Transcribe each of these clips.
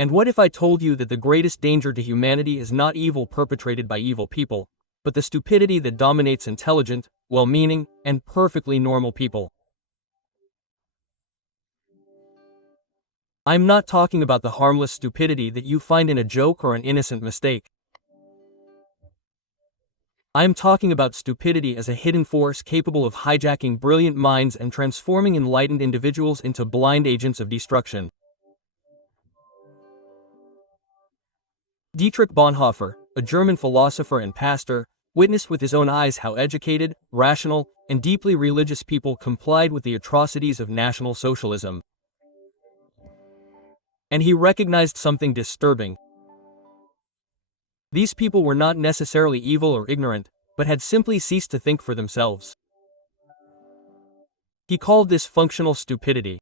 And what if I told you that the greatest danger to humanity is not evil perpetrated by evil people, but the stupidity that dominates intelligent, well-meaning, and perfectly normal people? I'm not talking about the harmless stupidity that you find in a joke or an innocent mistake. I'm talking about stupidity as a hidden force capable of hijacking brilliant minds and transforming enlightened individuals into blind agents of destruction. Dietrich Bonhoeffer, a German philosopher and pastor, witnessed with his own eyes how educated, rational, and deeply religious people complied with the atrocities of National Socialism. And he recognized something disturbing. These people were not necessarily evil or ignorant, but had simply ceased to think for themselves. He called this functional stupidity,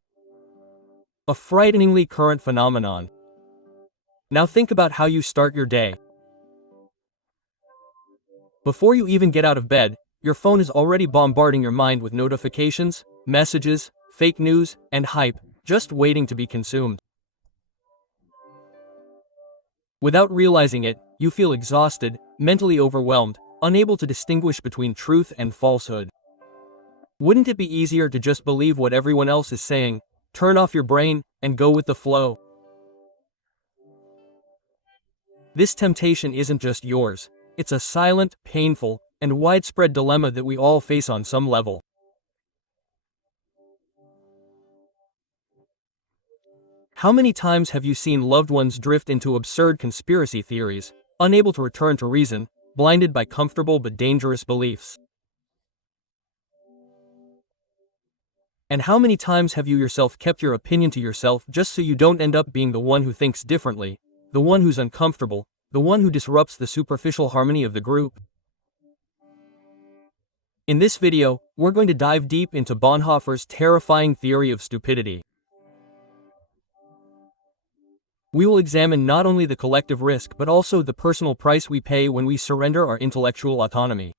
a frighteningly current phenomenon. Now think about how you start your day. Before you even get out of bed, your phone is already bombarding your mind with notifications, messages, fake news, and hype, just waiting to be consumed. Without realizing it, you feel exhausted, mentally overwhelmed, unable to distinguish between truth and falsehood. Wouldn't it be easier to just believe what everyone else is saying, turn off your brain, and go with the flow? This temptation isn't just yours. It's a silent, painful, and widespread dilemma that we all face on some level. How many times have you seen loved ones drift into absurd conspiracy theories, unable to return to reason, blinded by comfortable but dangerous beliefs? And how many times have you yourself kept your opinion to yourself just so you don't end up being the one who thinks differently, the one who's uncomfortable, the one who disrupts the superficial harmony of the group? In this video, we're going to dive deep into Bonhoeffer's terrifying theory of stupidity. We will examine not only the collective risk but also the personal price we pay when we surrender our intellectual autonomy.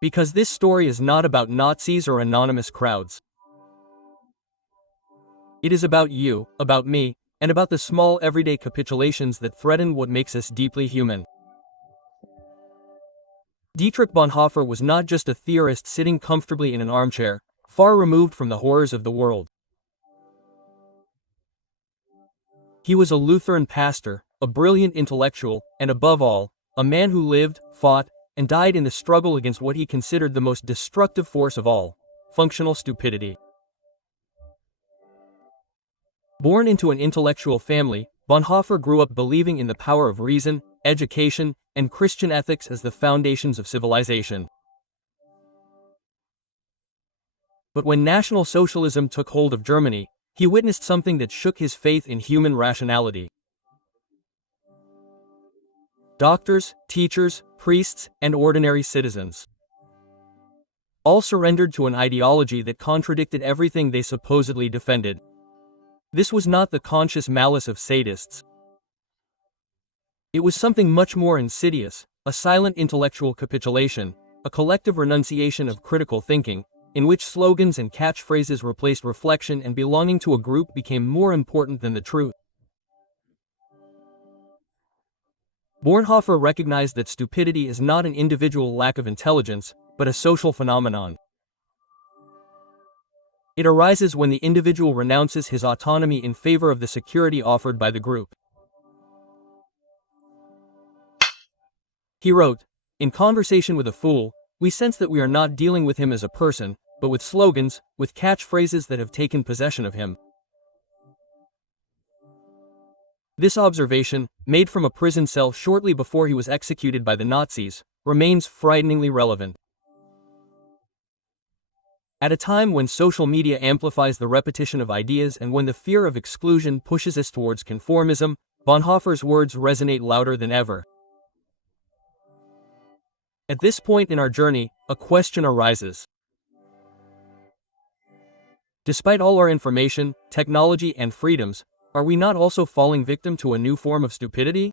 Because this story is not about Nazis or anonymous crowds. It is about you, about me, and about the small everyday capitulations that threaten what makes us deeply human. Dietrich Bonhoeffer was not just a theorist sitting comfortably in an armchair, far removed from the horrors of the world. He was a Lutheran pastor, a brilliant intellectual, and above all, a man who lived, fought, and died in the struggle against what he considered the most destructive force of all, functional stupidity. Born into an intellectual family, Bonhoeffer grew up believing in the power of reason, education, and Christian ethics as the foundations of civilization. But when National Socialism took hold of Germany, he witnessed something that shook his faith in human rationality. Doctors, teachers, priests, and ordinary citizens all surrendered to an ideology that contradicted everything they supposedly defended. This was not the conscious malice of sadists. It was something much more insidious, a silent intellectual capitulation, a collective renunciation of critical thinking, in which slogans and catchphrases replaced reflection and belonging to a group became more important than the truth. Bonhoeffer recognized that stupidity is not an individual lack of intelligence, but a social phenomenon. It arises when the individual renounces his autonomy in favor of the security offered by the group. He wrote, "In conversation with a fool, we sense that we are not dealing with him as a person, but with slogans, with catchphrases that have taken possession of him." This observation, made from a prison cell shortly before he was executed by the Nazis, remains frighteningly relevant. At a time when social media amplifies the repetition of ideas and when the fear of exclusion pushes us towards conformism, Bonhoeffer's words resonate louder than ever. At this point in our journey, a question arises. Despite all our information, technology, and freedoms, are we not also falling victim to a new form of stupidity?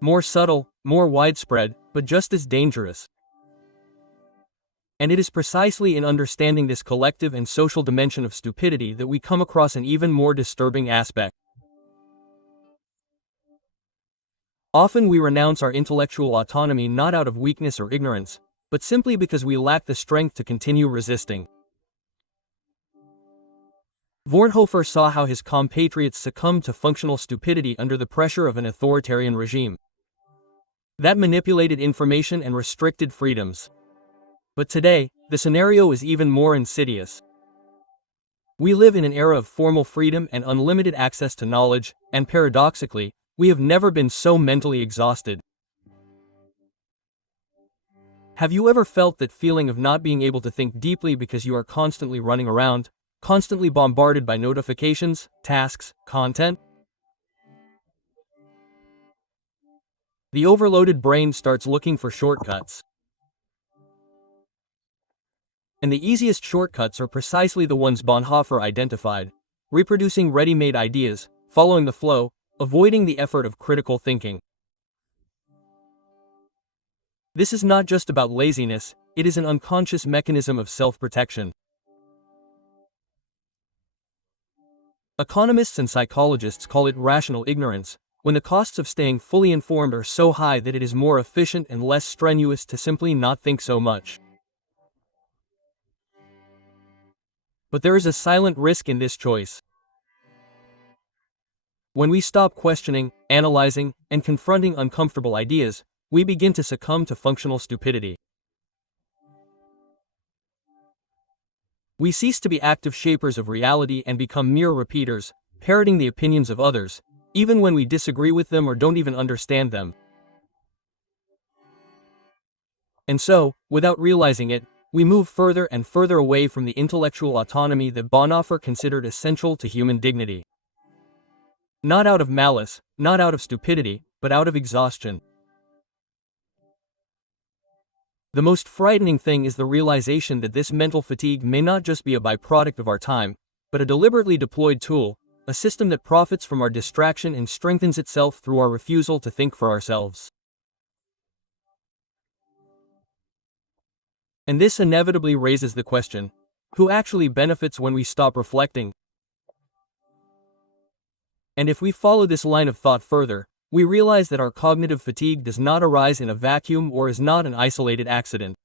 More subtle, more widespread, but just as dangerous. And it is precisely in understanding this collective and social dimension of stupidity that we come across an even more disturbing aspect. Often we renounce our intellectual autonomy not out of weakness or ignorance, but simply because we lack the strength to continue resisting. Voorthofer saw how his compatriots succumbed to functional stupidity under the pressure of an authoritarian regime that manipulated information and restricted freedoms. But today, the scenario is even more insidious. We live in an era of formal freedom and unlimited access to knowledge, and paradoxically, we have never been so mentally exhausted. Have you ever felt that feeling of not being able to think deeply because you are constantly running around, constantly bombarded by notifications, tasks, content? The overloaded brain starts looking for shortcuts. And the easiest shortcuts are precisely the ones Bonhoeffer identified: reproducing ready-made ideas, following the flow, avoiding the effort of critical thinking. This is not just about laziness, it is an unconscious mechanism of self-protection. Economists and psychologists call it rational ignorance, when the costs of staying fully informed are so high that it is more efficient and less strenuous to simply not think so much. But there is a silent risk in this choice. When we stop questioning, analyzing, and confronting uncomfortable ideas, we begin to succumb to functional stupidity. We cease to be active shapers of reality and become mere repeaters, parroting the opinions of others, even when we disagree with them or don't even understand them. And so, without realizing it, we move further and further away from the intellectual autonomy that Bonhoeffer considered essential to human dignity. Not out of malice, not out of stupidity, but out of exhaustion. The most frightening thing is the realization that this mental fatigue may not just be a byproduct of our time, but a deliberately deployed tool, a system that profits from our distraction and strengthens itself through our refusal to think for ourselves. And this inevitably raises the question: who actually benefits when we stop reflecting? And if we follow this line of thought further, we realize that our cognitive fatigue does not arise in a vacuum or is not an isolated accident.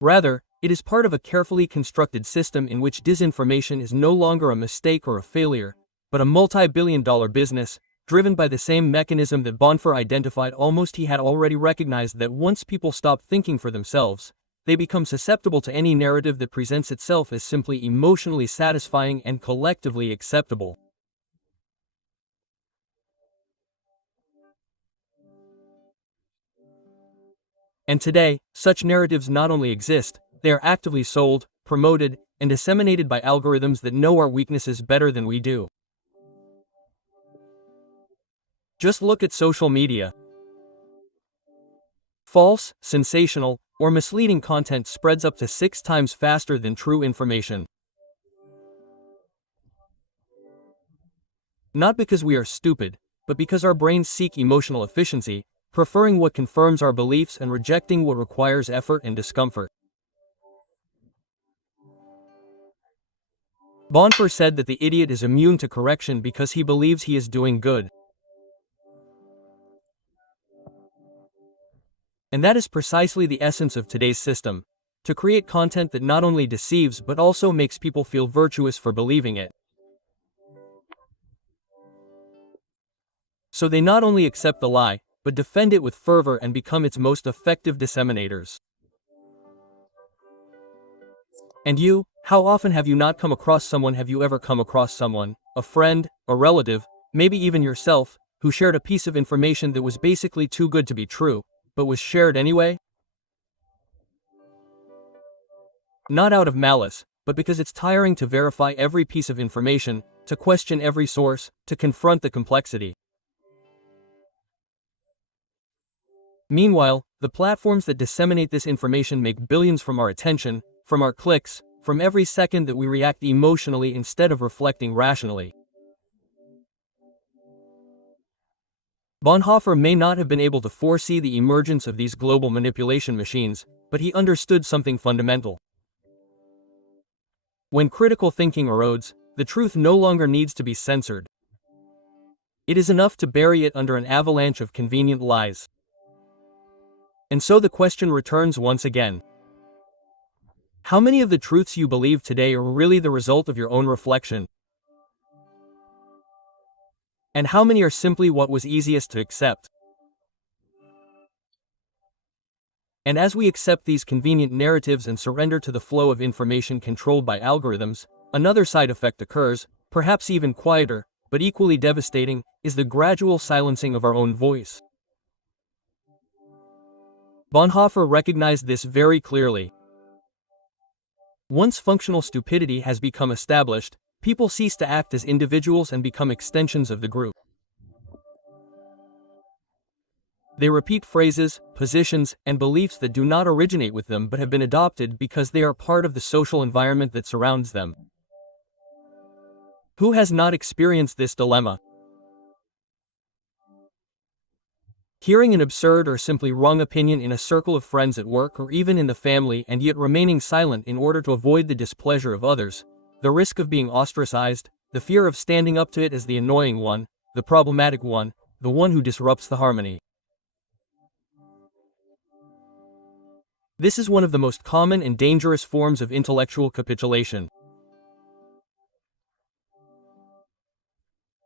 Rather, it is part of a carefully constructed system in which disinformation is no longer a mistake or a failure, but a multi-billion-dollar business, driven by the same mechanism that Bonhoeffer identified. Almost he had already recognized that once people stop thinking for themselves, they become susceptible to any narrative that presents itself as simply emotionally satisfying and collectively acceptable. And today, such narratives not only exist, they are actively sold, promoted, and disseminated by algorithms that know our weaknesses better than we do. Just look at social media. False, sensational, or misleading content spreads up to 6 times faster than true information. Not because we are stupid, but because our brains seek emotional efficiency, preferring what confirms our beliefs and rejecting what requires effort and discomfort. Bonhoeffer said that the idiot is immune to correction because he believes he is doing good. And that is precisely the essence of today's system: to create content that not only deceives but also makes people feel virtuous for believing it. So they not only accept the lie, but defend it with fervor and become its most effective disseminators. And you, how often have you not come across someone, have you ever come across someone, a friend, a relative, maybe even yourself, who shared a piece of information that was basically too good to be true, but was shared anyway? Not out of malice, but because it's tiring to verify every piece of information, to question every source, to confront the complexity. Meanwhile, the platforms that disseminate this information make billions from our attention, from our clicks, from every second that we react emotionally instead of reflecting rationally. Bonhoeffer may not have been able to foresee the emergence of these global manipulation machines, but he understood something fundamental. When critical thinking erodes, the truth no longer needs to be censored. It is enough to bury it under an avalanche of convenient lies. And so the question returns once again. How many of the truths you believe today are really the result of your own reflection? And how many are simply what was easiest to accept? And as we accept these convenient narratives and surrender to the flow of information controlled by algorithms, another side effect occurs, perhaps even quieter, but equally devastating, is the gradual silencing of our own voice. Bonhoeffer recognized this very clearly. Once functional stupidity has become established, people cease to act as individuals and become extensions of the group. They repeat phrases, positions, and beliefs that do not originate with them but have been adopted because they are part of the social environment that surrounds them. Who has not experienced this dilemma? Hearing an absurd or simply wrong opinion in a circle of friends at work or even in the family and yet remaining silent in order to avoid the displeasure of others, the risk of being ostracized, the fear of standing up to it as the annoying one, the problematic one, the one who disrupts the harmony. This is one of the most common and dangerous forms of intellectual capitulation.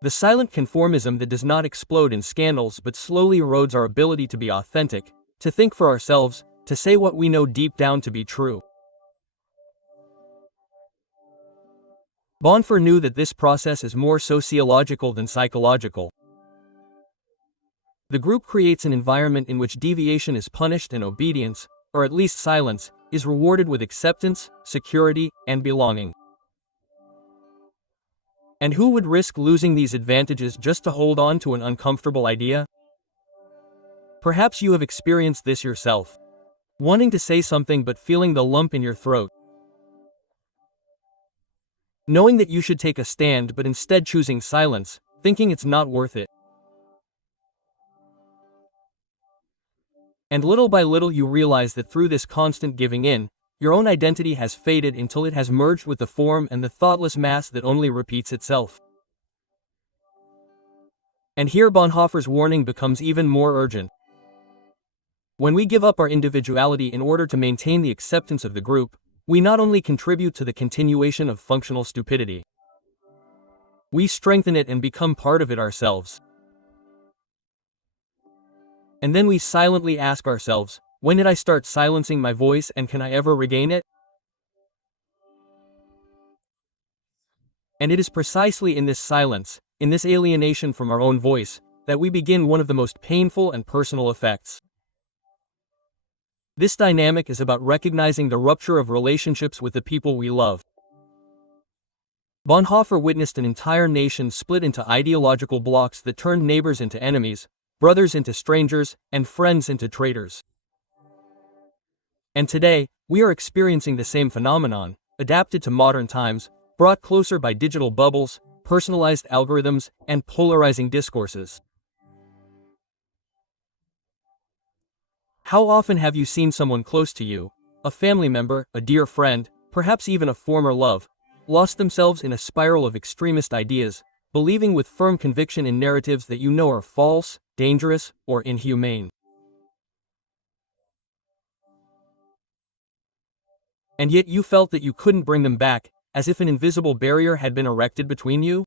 The silent conformism that does not explode in scandals but slowly erodes our ability to be authentic, to think for ourselves, to say what we know deep down to be true. Bonhoeffer knew that this process is more sociological than psychological. The group creates an environment in which deviation is punished and obedience, or at least silence, is rewarded with acceptance, security, and belonging. And who would risk losing these advantages just to hold on to an uncomfortable idea? Perhaps you have experienced this yourself. Wanting to say something but feeling the lump in your throat. Knowing that you should take a stand but instead choosing silence, thinking it's not worth it. And little by little you realize that through this constant giving in, your own identity has faded until it has merged with the form and the thoughtless mass that only repeats itself. And here Bonhoeffer's warning becomes even more urgent. When we give up our individuality in order to maintain the acceptance of the group, we not only contribute to the continuation of functional stupidity, we strengthen it and become part of it ourselves. And then we silently ask ourselves, when did I start silencing my voice and can I ever regain it? And it is precisely in this silence, in this alienation from our own voice, that we begin one of the most painful and personal effects. This dynamic is about recognizing the rupture of relationships with the people we love. Bonhoeffer witnessed an entire nation split into ideological blocks that turned neighbors into enemies, brothers into strangers, and friends into traitors. And today, we are experiencing the same phenomenon, adapted to modern times, brought closer by digital bubbles, personalized algorithms, and polarizing discourses. How often have you seen someone close to you, a family member, a dear friend, perhaps even a former love, lost themselves in a spiral of extremist ideas, believing with firm conviction in narratives that you know are false, dangerous, or inhumane? And yet you felt that you couldn't bring them back, as if an invisible barrier had been erected between you?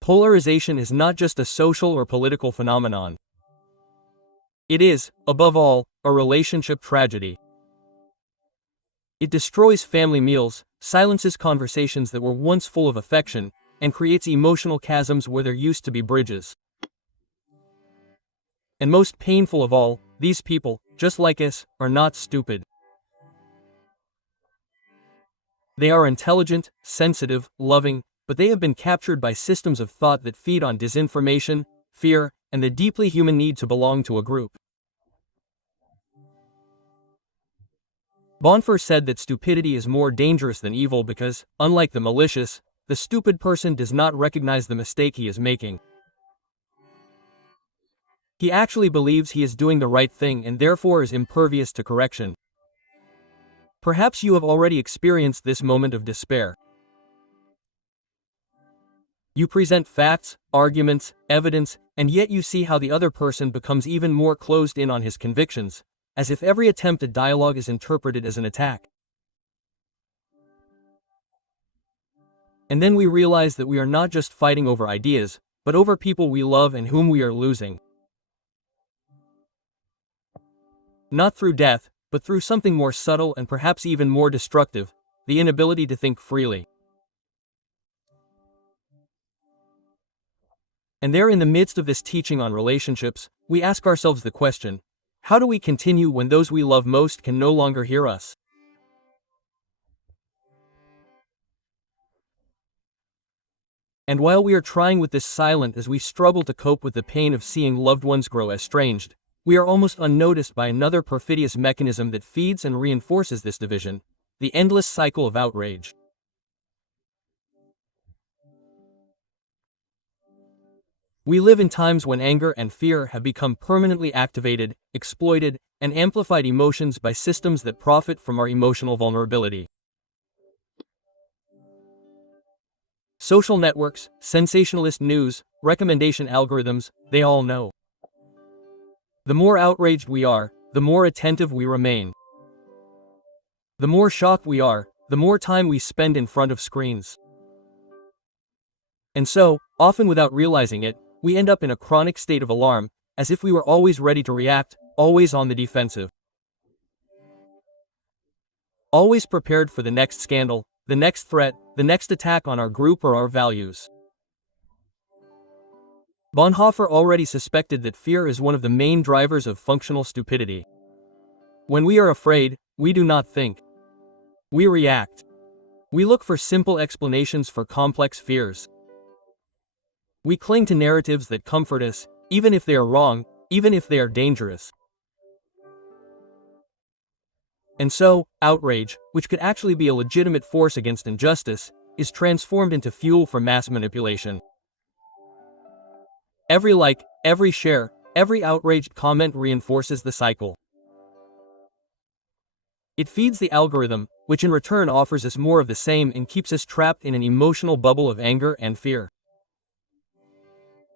Polarization is not just a social or political phenomenon. It is, above all, a relationship tragedy. It destroys family meals, silences conversations that were once full of affection, and creates emotional chasms where there used to be bridges. And most painful of all, these people, just like us, are not stupid. They are intelligent, sensitive, loving, but they have been captured by systems of thought that feed on disinformation, fear, and the deeply human need to belong to a group. Bonhoeffer said that stupidity is more dangerous than evil because, unlike the malicious, the stupid person does not recognize the mistake he is making. He actually believes he is doing the right thing and therefore is impervious to correction. Perhaps you have already experienced this moment of despair. You present facts, arguments, evidence, and yet you see how the other person becomes even more closed in on his convictions, as if every attempt at dialogue is interpreted as an attack. And then we realize that we are not just fighting over ideas, but over people we love and whom we are losing. Not through death, but through something more subtle and perhaps even more destructive, the inability to think freely. And there, in the midst of this teaching on relationships, we ask ourselves the question, how do we continue when those we love most can no longer hear us? And while we are trying with this silent as we struggle to cope with the pain of seeing loved ones grow estranged, we are almost unnoticed by another perfidious mechanism that feeds and reinforces this division, the endless cycle of outrage. We live in times when anger and fear have become permanently activated, exploited, and amplified emotions by systems that profit from our emotional vulnerability. Social networks, sensationalist news, recommendation algorithms, they all know. The more outraged we are, the more attentive we remain. The more shocked we are, the more time we spend in front of screens. And so, often without realizing it, we end up in a chronic state of alarm, as if we were always ready to react, always on the defensive. Always prepared for the next scandal, the next threat, the next attack on our group or our values. Bonhoeffer already suspected that fear is one of the main drivers of functional stupidity. When we are afraid, we do not think. We react. We look for simple explanations for complex fears. We cling to narratives that comfort us, even if they are wrong, even if they are dangerous. And so, outrage, which could actually be a legitimate force against injustice, is transformed into fuel for mass manipulation. Every like, every share, every outraged comment reinforces the cycle. It feeds the algorithm, which in return offers us more of the same and keeps us trapped in an emotional bubble of anger and fear.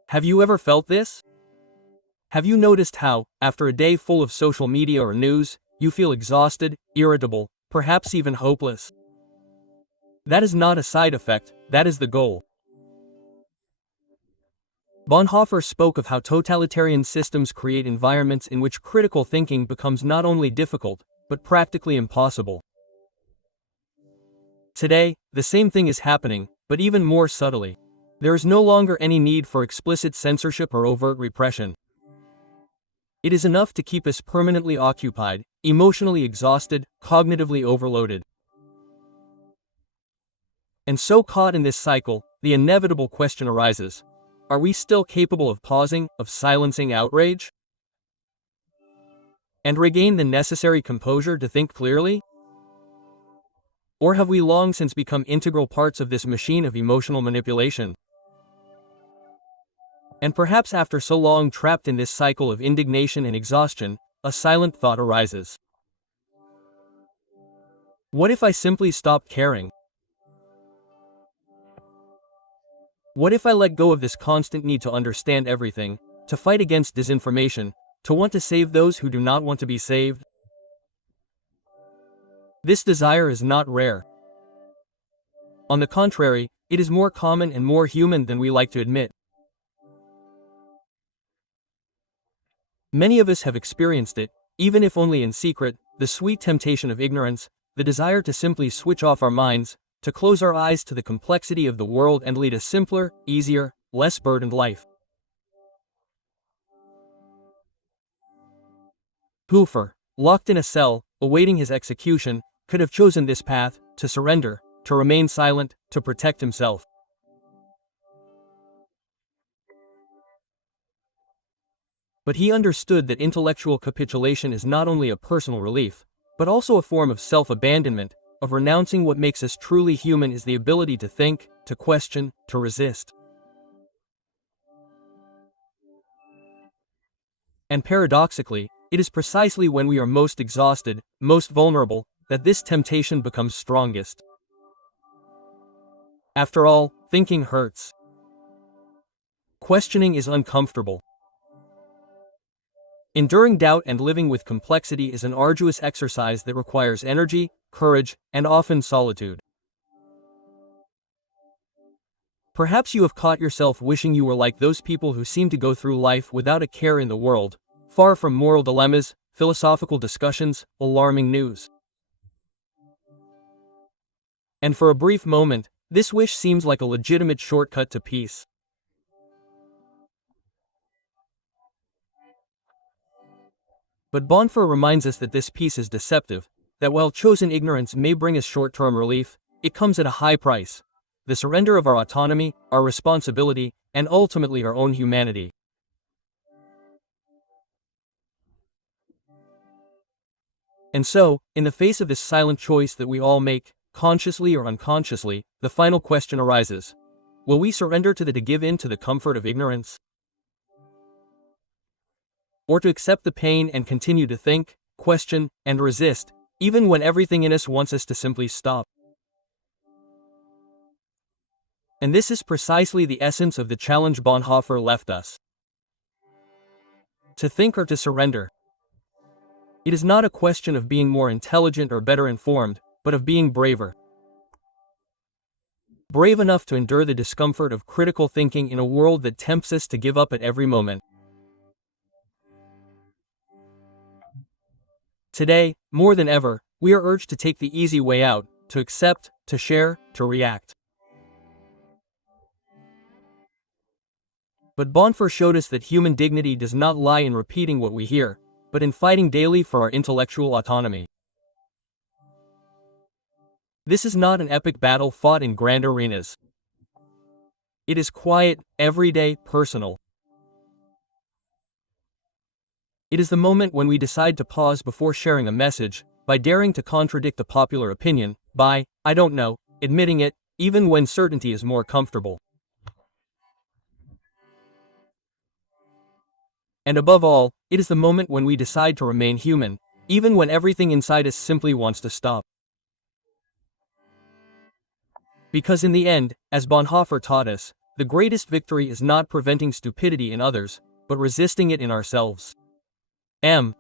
Have you ever felt this? Have you noticed how, after a day full of social media or news, you feel exhausted, irritable, perhaps even hopeless? That is not a side effect, that is the goal. Bonhoeffer spoke of how totalitarian systems create environments in which critical thinking becomes not only difficult, but practically impossible. Today, the same thing is happening, but even more subtly. There is no longer any need for explicit censorship or overt repression. It is enough to keep us permanently occupied, emotionally exhausted, cognitively overloaded. And so caught in this cycle, the inevitable question arises: are we still capable of pausing, of silencing outrage? And regain the necessary composure to think clearly? Or have we long since become integral parts of this machine of emotional manipulation? And perhaps after so long trapped in this cycle of indignation and exhaustion, a silent thought arises. What if I simply stopped caring? What if I let go of this constant need to understand everything, to fight against disinformation, to want to save those who do not want to be saved? This desire is not rare. On the contrary, it is more common and more human than we like to admit. Many of us have experienced it, even if only in secret, the sweet temptation of ignorance, the desire to simply switch off our minds, to close our eyes to the complexity of the world and lead a simpler, easier, less burdened life. Gefahr, locked in a cell, awaiting his execution, could have chosen this path, to surrender, to remain silent, to protect himself. But he understood that intellectual capitulation is not only a personal relief, but also a form of self-abandonment, of renouncing what makes us truly human is the ability to think, to question, to resist. And paradoxically, it is precisely when we are most exhausted, most vulnerable, that this temptation becomes strongest. After all, thinking hurts. Questioning is uncomfortable. Enduring doubt and living with complexity is an arduous exercise that requires energy, courage, and often solitude. Perhaps you have caught yourself wishing you were like those people who seem to go through life without a care in the world, far from moral dilemmas, philosophical discussions, alarming news. And for a brief moment, this wish seems like a legitimate shortcut to peace. But Bonhoeffer reminds us that this peace is deceptive, that while chosen ignorance may bring us short-term relief, it comes at a high price: the surrender of our autonomy, our responsibility, and ultimately our own humanity. And so, in the face of this silent choice that we all make, consciously or unconsciously, the final question arises: will we surrender to give in to the comfort of ignorance? Or to accept the pain and continue to think, question, and resist, even when everything in us wants us to simply stop? And this is precisely the essence of the challenge Bonhoeffer left us. To think or to surrender. It is not a question of being more intelligent or better informed, but of being braver. Brave enough to endure the discomfort of critical thinking in a world that tempts us to give up at every moment. Today, more than ever, we are urged to take the easy way out, to accept, to share, to react. But Bonhoeffer showed us that human dignity does not lie in repeating what we hear, but in fighting daily for our intellectual autonomy. This is not an epic battle fought in grand arenas. It is quiet, everyday, personal. It is the moment when we decide to pause before sharing a message, by daring to contradict the popular opinion, by, I don't know, admitting it, even when certainty is more comfortable. And above all, it is the moment when we decide to remain human, even when everything inside us simply wants to stop. Because in the end, as Bonhoeffer taught us, the greatest victory is not preventing stupidity in others, but resisting it in ourselves. M.